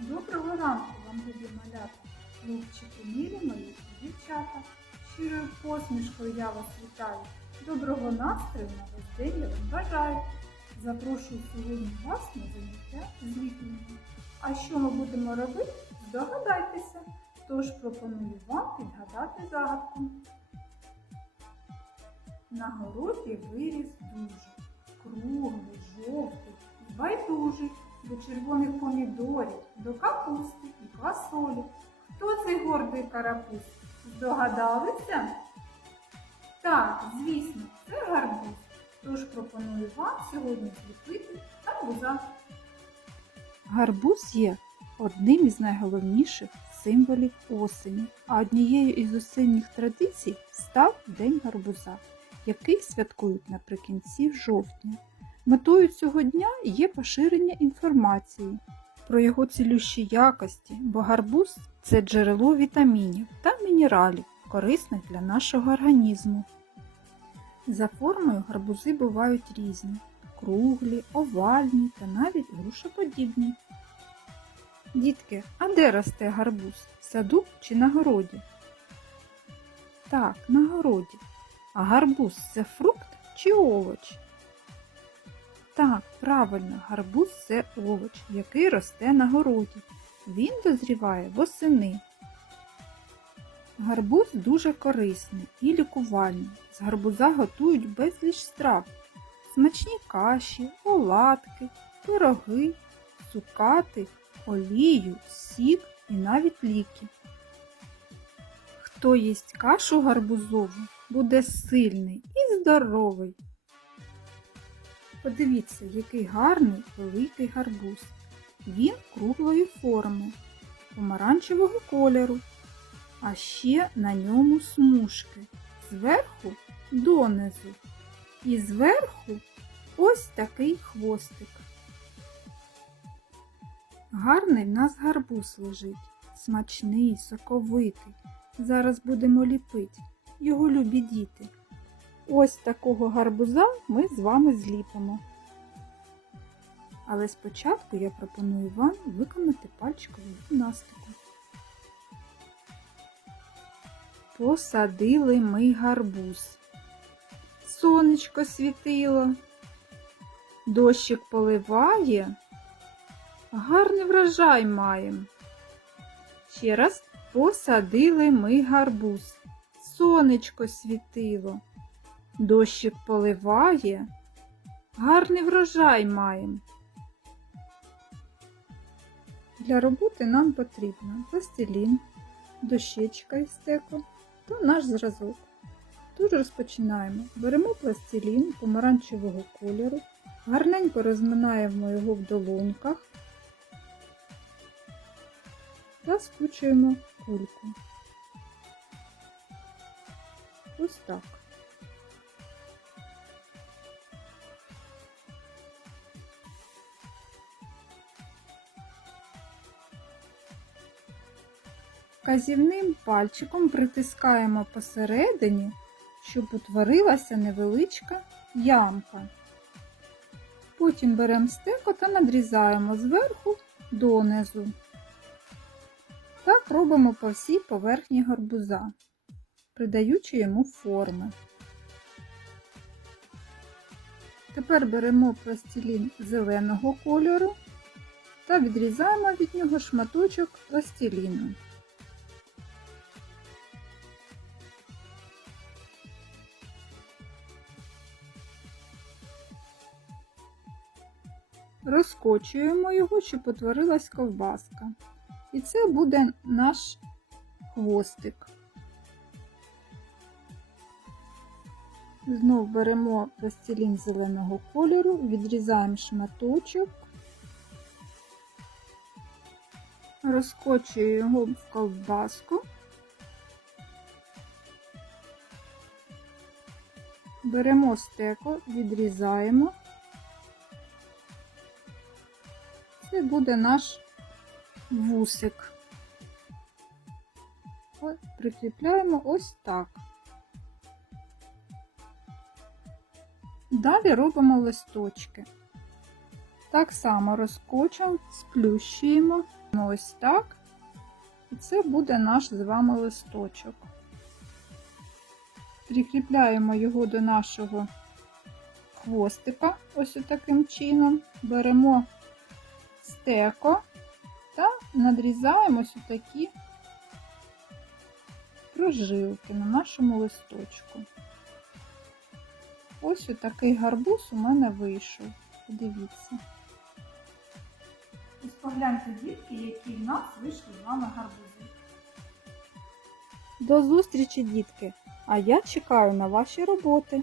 Доброго ранку вам, любі малята, хлопчики, милі мої дівчата. Щирою посмішкою я вас вітаю. Доброго настрою на весь день я вам бажаю. Запрошую сьогодні вас на заняття з літнього. А що ми будемо робити? Здогадайтеся. Тож пропоную вам підгадати загадку. На городі виріс дуже круглий, жовтий байдужий до червоних помідорів, до капусти і квасолі. Хто цей гордий карапуз? Здогадалися? Так, звісно, це гарбуз. Тож пропоную вам сьогодні зліпити гарбуза. Гарбуз є одним із найголовніших символів осені, а однією із осінніх традицій став День гарбуза, який святкують наприкінці жовтня. Метою цього дня є поширення інформації про його цілющі якості, бо гарбуз це джерело вітамінів та мінералів, корисних для нашого організму. За формою гарбузи бувають різні круглі, овальні та навіть грушоподібні. Дітки, а де росте гарбуз? В саду чи на городі? Так, на городі. А гарбуз це фрукт чи овоч? Так, правильно, гарбуз це овоч, який росте на городі. Він дозріває восени. Гарбуз дуже корисний і лікувальний. З гарбуза готують безліч страв. Смачні каші, оладки, пироги, цукати, олію, сік і навіть ліки. Хто їсть кашу гарбузову, буде сильний і здоровий. Подивіться, який гарний великий гарбуз. Він круглої форми, помаранчевого кольору, а ще на ньому смужки зверху донизу. І зверху ось такий хвостик. Гарний в нас гарбуз лежить, смачний, соковитий. Зараз будемо ліпити його любі діти. Ось такого гарбуза ми з вами зліпимо. Але спочатку я пропоную вам виконати пальчикову гімнастику. Посадили ми гарбуз. Сонечко світило, дощик поливає, гарний врожай маєм. Ще раз посадили ми гарбуз. Сонечко світило, дощик поливає, гарний врожай маєм. Для роботи нам потрібно пластилін, дощечка із стеклу та наш зразок. Тож розпочинаємо. Беремо пластилін помаранчевого кольору, гарненько розминаємо його в долоньках та скручуємо кульку. Ось так. Вказівним пальчиком притискаємо посередині, щоб утворилася невеличка ямка. Потім беремо стеко та надрізаємо зверху донизу. Так робимо по всій поверхні гарбуза, придаючи йому форми. Тепер беремо пластилін зеленого кольору та відрізаємо від нього шматочок пластиліну. Розкочуємо його, щоб утворилась ковбаска. І це буде наш хвостик. Знов беремо пластилін зеленого кольору, відрізаємо шматочок, розкочуємо його в ковбаску, беремо стеко, відрізаємо. Це буде наш вусик. Прикріпляємо ось так. Далі робимо листочки. Так само розкочуємо, сплющуємо Ну, ось так. І це буде наш з вами листочок. Прикріпляємо його до нашого хвостика, ось таким чином. Беремо стеко та надрізаємо ось такі прожилки на нашому листочку. Ось такий гарбуз у мене вийшов. Подивіться. Ось погляньте, дітки, які в нас вийшли з вами гарбузи. До зустрічі, дітки! А я чекаю на ваші роботи.